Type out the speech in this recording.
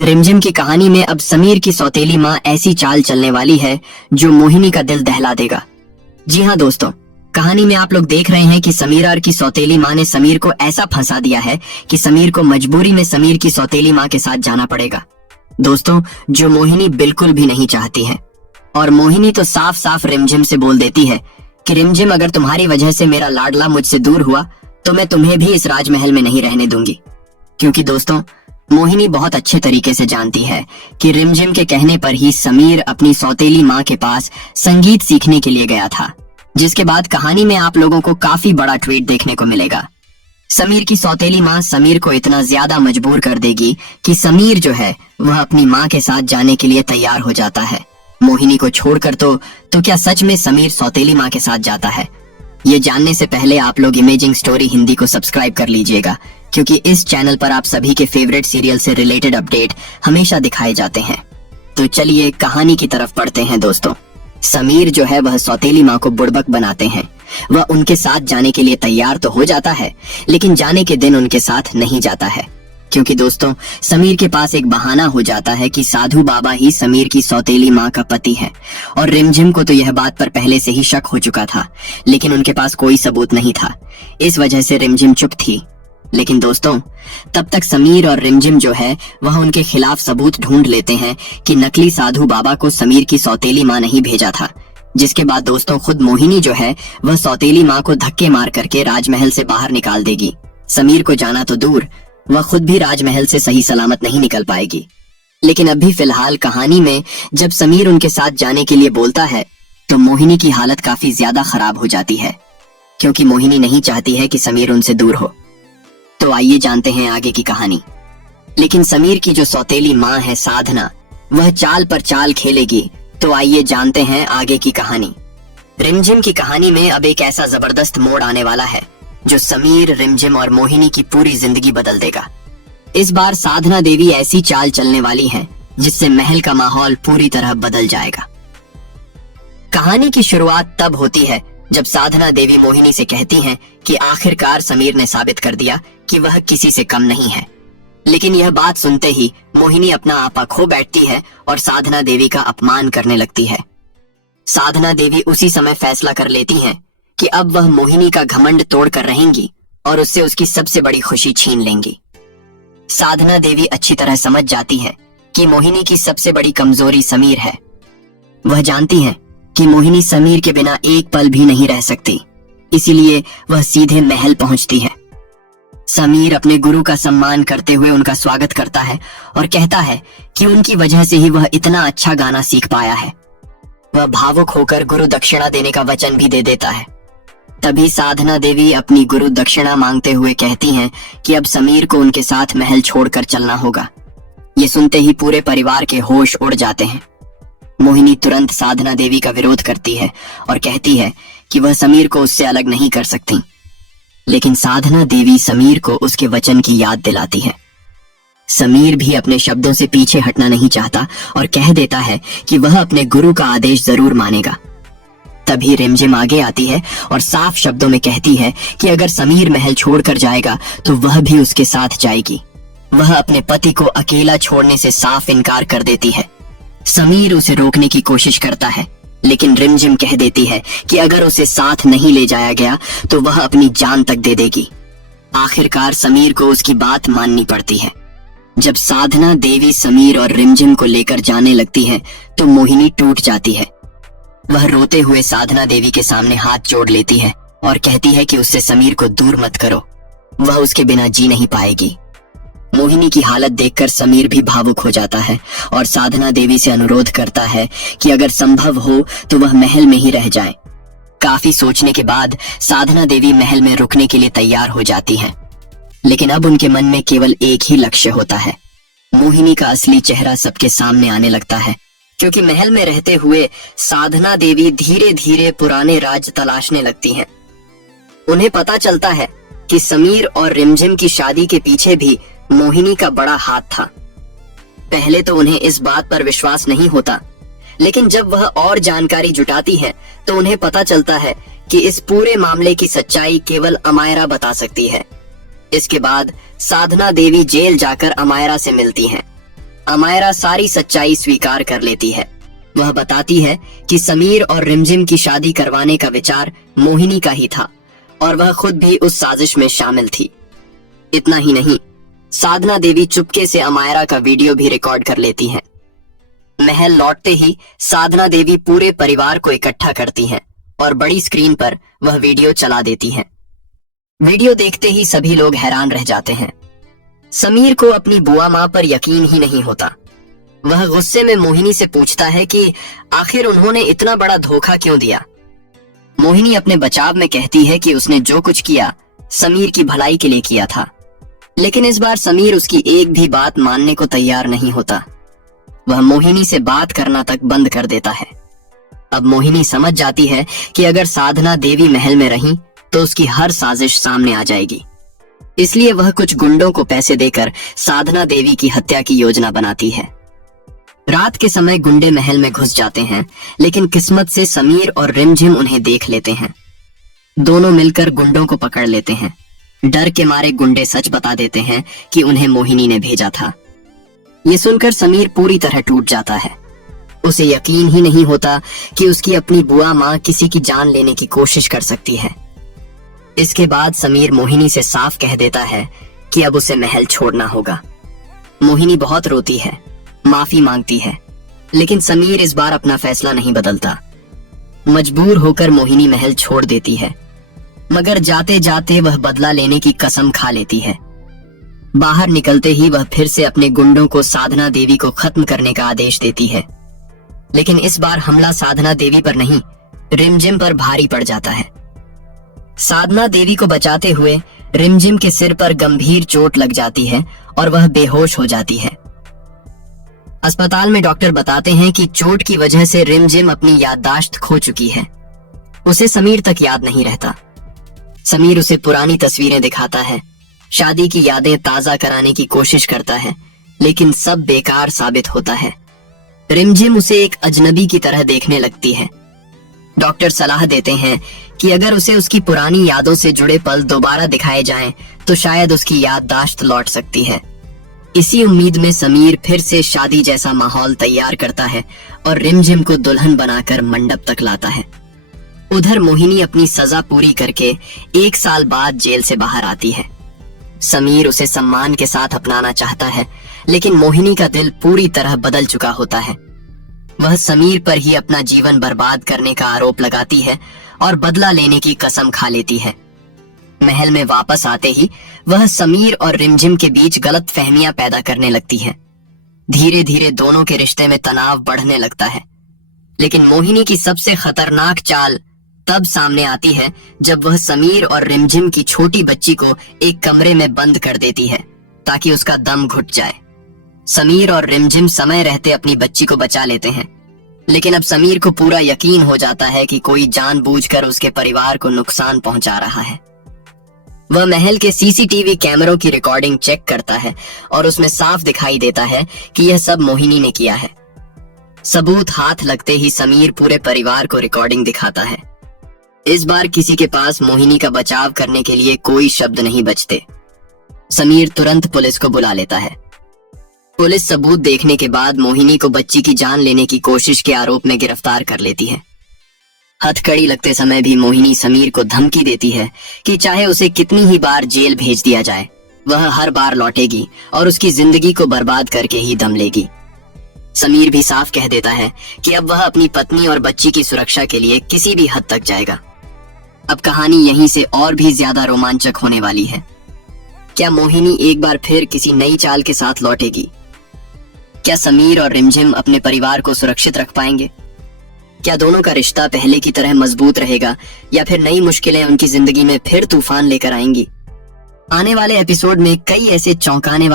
रिमझिम की कहानी में अब समीर की सौतेली माँ ऐसी चाल चलने वाली है जो मोहिनी का दिल दहला देगा। जी हाँ दोस्तों, कहानी में आप लोग देख रहे हैं कि समीरा की सौतेली माँ ने समीर को ऐसा फंसा दिया है कि समीर को मजबूरी में समीर की सौतेली माँ के साथ जाना पड़ेगा दोस्तों, जो मोहिनी बिल्कुल भी नहीं चाहती है। और मोहिनी तो साफ साफ रिमझिम से बोल देती है कि रिमझिम, अगर तुम्हारी वजह से मेरा लाडला मुझसे दूर हुआ तो मैं तुम्हें भी इस राजमहल में नहीं रहने दूंगी। क्योंकि दोस्तों, मोहिनी बहुत अच्छे तरीके से जानती है कि रिमझिम के कहने पर ही समीर अपनी सौतेली माँ के पास संगीत सीखने के लिए गया था, जिसके बाद कहानी में आप लोगों को काफी बड़ा ट्वीट देखने को मिलेगा। समीर की सौतेली माँ समीर को इतना ज्यादा मजबूर कर देगी कि समीर जो है वह अपनी माँ के साथ जाने के लिए तैयार हो जाता है। मोहिनी को छोड़कर तो क्या सच में समीर सौतेली माँ के साथ जाता है? ये जानने से पहले आप लोग इमेजिंग स्टोरी हिंदी को सब्सक्राइब कर लीजिएगा, क्योंकि इस चैनल पर आप सभी के फेवरेट सीरियल से रिलेटेड अपडेट हमेशा दिखाए जाते हैं। तो चलिए कहानी की तरफ पढ़ते हैं दोस्तों। समीर जो है वह सौतेली माँ को बुड़बक बनाते हैं। वह उनके साथ जाने के लिए तैयार तो हो जाता है, लेकिन जाने के दिन उनके साथ नहीं जाता है, क्योंकि दोस्तों समीर के पास एक बहाना हो जाता है कि साधु बाबा ही समीर की सौतेली माँ का पति है। और रिमझिम को तो यह बात पर पहले से ही शक हो चुका था, लेकिन उनके पास कोई सबूत नहीं था। इस वजह से रिमझिम चुप थी। लेकिन दोस्तों, तब तक समीर और रिमझिम जो है वह उनके खिलाफ सबूत ढूंढ लेते हैं कि नकली साधु बाबा को समीर की सौतेली माँ नहीं भेजा था। जिसके बाद दोस्तों खुद मोहिनी जो है वह सौतेली माँ को धक्के मार करके राजमहल से बाहर निकाल देगी। समीर को जाना तो दूर, वह खुद भी राजमहल से सही सलामत नहीं निकल पाएगी। लेकिन अभी फिलहाल कहानी में जब समीर उनके साथ जाने के लिए बोलता है तो मोहिनी की हालत काफी ज्यादा खराब हो जाती है, क्योंकि मोहिनी नहीं चाहती है कि समीर उनसे दूर हो। तो आइए जानते हैं आगे की कहानी। लेकिन समीर की जो सौतेली माँ है साधना, वह चाल पर चाल खेलेगी। तो आइए जानते हैं आगे की कहानी। रिमझिम की कहानी में अब एक ऐसा जबरदस्त मोड़ आने वाला है जो समीर, रिमझिम और मोहिनी की पूरी जिंदगी बदल देगा। इस बार साधना देवी ऐसी चाल चलने वाली है जिससे महल का माहौल पूरी तरह बदल जाएगा। कहानी की शुरुआत तब होती है जब साधना देवी मोहिनी से कहती हैं कि आखिरकार समीर ने साबित कर दिया कि वह किसी से कम नहीं है। लेकिन यह बात सुनते ही मोहिनी अपना आपा खो बैठती है और साधना देवी का अपमान करने लगती है। साधना देवी उसी समय फैसला कर लेती हैं कि अब वह मोहिनी का घमंड तोड़कर रहेंगी और उससे उसकी सबसे बड़ी खुशी छीन लेंगी। साधना देवी अच्छी तरह समझ जाती है कि मोहिनी की सबसे बड़ी कमजोरी समीर है। वह जानती है कि मोहिनी समीर के बिना एक पल भी नहीं रह सकती, इसीलिए वह सीधे महल पहुंचती है। समीर अपने गुरु का सम्मान करते हुए उनका स्वागत करता है और कहता है कि उनकी वजह से ही वह इतना अच्छा गाना सीख पाया है। वह भावुक होकर गुरु दक्षिणा देने का वचन भी दे देता है। तभी साधना देवी अपनी गुरु दक्षिणा मांगते हुए कहती हैं कि अब समीर को उनके साथ महल छोड़कर चलना होगा। ये सुनते ही पूरे परिवार के होश उड़ जाते हैं। मोहिनी तुरंत साधना देवी का विरोध करती है और कहती है कि वह समीर को उससे अलग नहीं कर सकती। लेकिन साधना देवी समीर को उसके वचन की याद दिलाती है। समीर भी अपने शब्दों से पीछे हटना नहीं चाहता और कह देता है कि वह अपने गुरु का आदेश जरूर मानेगा। तभी रिमझिम आगे आती है और साफ शब्दों में कहती है कि अगर समीर महल छोड़कर जाएगा तो वह भी उसके साथ जाएगी। वह अपने पति को अकेला छोड़ने से साफ इनकार कर देती है। समीर उसे रोकने की कोशिश करता है, लेकिन रिमझिम कह देती है कि अगर उसे साथ नहीं ले जाया गया तो वह अपनी जान तक दे देगी। आखिरकार समीर को उसकी बात माननी पड़ती है। जब साधना देवी समीर और रिमझिम को लेकर जाने लगती है तो मोहिनी टूट जाती है। वह रोते हुए साधना देवी के सामने हाथ जोड़ लेती है और कहती है कि उससे समीर को दूर मत करो, वह उसके बिना जी नहीं पाएगी। मोहिनी की हालत देखकर समीर भी भावुक हो जाता है और साधना देवी से अनुरोध करता है कि अगर संभव हो तो वह महल में ही रह जाए। काफी सोचने के बाद साधना देवी महल में रुकने के लिए तैयार हो जाती हैं। लेकिन अब उनके मन में केवल एक ही लक्ष्य होता है। मोहिनी का असली चेहरा सबके सामने आने लगता है, क्योंकि महल में रहते हुए साधना देवी धीरे धीरे पुराने राज तलाशने लगती हैं। उन्हें पता चलता है कि समीर और रिमझिम की शादी के पीछे भी मोहिनी का बड़ा हाथ था। पहले तो उन्हें इस बात पर विश्वास नहीं होता, लेकिन जब वह और जानकारी जुटाती है तो उन्हें पता चलता है कि इस पूरे मामले की सच्चाई केवल अमायरा बता सकती है। इसके बाद साधना देवी जेल जाकर अमायरा से मिलती हैं। अमायरा सारी सच्चाई स्वीकार कर लेती है। वह बताती है कि समीर और रिमझिम की शादी करवाने का विचार मोहिनी का ही था और वह खुद भी उस साजिश में शामिल थी। इतना ही नहीं, साधना देवी चुपके से अमायरा का वीडियो भी रिकॉर्ड कर लेती हैं। महल लौटते ही साधना देवी पूरे परिवार को इकट्ठा करती हैं और बड़ी स्क्रीन पर वह वीडियो चला देती हैं। वीडियो देखते ही सभी लोग हैरान रह जाते हैं। समीर को अपनी बुआ माँ पर यकीन ही नहीं होता। वह गुस्से में मोहिनी से पूछता है कि आखिर उन्होंने इतना बड़ा धोखा क्यों दिया। मोहिनी अपने बचाव में कहती है कि उसने जो कुछ किया समीर की भलाई के लिए किया था, लेकिन इस बार समीर उसकी एक भी बात मानने को तैयार नहीं होता। वह मोहिनी से बात करना तक बंद कर देता है। अब मोहिनी समझ जाती है कि अगर साधना देवी महल में रही तो उसकी हर साजिश सामने आ जाएगी। इसलिए वह कुछ गुंडों को पैसे देकर साधना देवी की हत्या की योजना बनाती है। रात के समय गुंडे महल में घुस जाते हैं, लेकिन किस्मत से समीर और रिमझिम उन्हें देख लेते हैं। दोनों मिलकर गुंडों को पकड़ लेते हैं। डर के मारे गुंडे सच बता देते हैं कि उन्हें मोहिनी ने भेजा था। ये सुनकर समीर पूरी तरह टूट जाता है। उसे यकीन ही नहीं होता कि उसकी अपनी बुआ माँ किसी की जान लेने की कोशिश कर सकती है। इसके बाद समीर मोहिनी से साफ कह देता है कि अब उसे महल छोड़ना होगा। मोहिनी बहुत रोती है, माफी मांगती है, लेकिन समीर इस बार अपना फैसला नहीं बदलता। मजबूर होकर मोहिनी महल छोड़ देती है, मगर जाते जाते वह बदला लेने की कसम खा लेती है। बाहर निकलते ही वह फिर से अपने गुंडों को साधना देवी को खत्म करने का आदेश देती है, लेकिन इस बार हमला साधना देवी पर नहीं, रिमझिम पर भारी पड़ जाता है। साधना देवी को बचाते हुए रिमझिम के सिर पर गंभीर चोट लग जाती है और वह बेहोश हो जाती है। अस्पताल में डॉक्टर बताते हैं कि चोट की वजह से रिमझिम अपनी याददाश्त खो चुकी है। उसे समीर तक याद नहीं रहता। समीर उसे पुरानी तस्वीरें दिखाता है, शादी की यादें ताजा कराने की कोशिश करता है, लेकिन सब बेकार साबित होता है। रिमझिम उसे एक अजनबी की तरह देखने लगती है। डॉक्टर सलाह देते हैं कि अगर उसे उसकी पुरानी यादों से जुड़े पल दोबारा दिखाए जाएं, तो शायद उसकी याददाश्त लौट सकती है। इसी उम्मीद में समीर फिर से शादी जैसा माहौल तैयार करता है और रिमझिम को दुल्हन बनाकर मंडप तक लाता है। उधर मोहिनी अपनी सजा पूरी करके 1 साल बाद जेल से बाहर आती है। समीर उसे सम्मान के साथ अपनाना चाहता है, लेकिन मोहिनी का दिल पूरी तरह बदल चुका होता है। वह समीर पर ही अपना जीवन बर्बाद करने का आरोप लगाती है और बदला लेने की कसम खा लेती है। महल में वापस आते ही वह समीर और रिमझिम के बीच गलत फहमियां पैदा करने लगती है। धीरे धीरे दोनों के रिश्ते में तनाव बढ़ने लगता है, लेकिन मोहिनी की सबसे खतरनाक चाल तब सामने आती है जब वह समीर और रिमझिम की छोटी बच्ची को एक कमरे में बंद कर देती है ताकि उसका दम घुट जाए। समीर और रिमझिम समय रहते अपनी बच्ची को बचा लेते हैं, लेकिन अब समीर को पूरा यकीन हो जाता है कि कोई जानबूझकर उसके परिवार को नुकसान पहुंचा रहा है। वह महल के सीसीटीवी कैमरों की रिकॉर्डिंग चेक करता है और उसमें साफ दिखाई देता है कि यह सब मोहिनी ने किया है। सबूत हाथ लगते ही समीर पूरे परिवार को रिकॉर्डिंग दिखाता है। इस बार किसी के पास मोहिनी का बचाव करने के लिए कोई शब्द नहीं बचते। समीर तुरंत पुलिस को बुला लेता है। पुलिस सबूत देखने के बाद मोहिनी को बच्ची की जान लेने की कोशिश के आरोप में गिरफ्तार कर लेती है। हथकड़ी लगते समय भी मोहिनी समीर को धमकी देती है कि चाहे उसे कितनी ही बार जेल भेज दिया जाए, वह हर बार लौटेगी और उसकी जिंदगी को बर्बाद करके ही दम लेगी। समीर भी साफ कह देता है कि अब वह अपनी पत्नी और बच्ची की सुरक्षा के लिए किसी भी हद तक जाएगा। अब कहानी यहीं से और भी ज्यादा रोमांचक होने वाली है। क्या मोहिनी एक बार फिर किसी नई चाल के साथ लौटेगी? क्या समीर और रिमझिम अपने परिवार को सुरक्षित रख पाएंगे? क्या दोनों का रिश्ता पहले की तरह मजबूत रहेगा या फिर नई मुश्किलें उनकी जिंदगी में फिर तूफान लेकर आएंगी? आने वाले एपिसोड में कई ऐसे चौंकाने वाले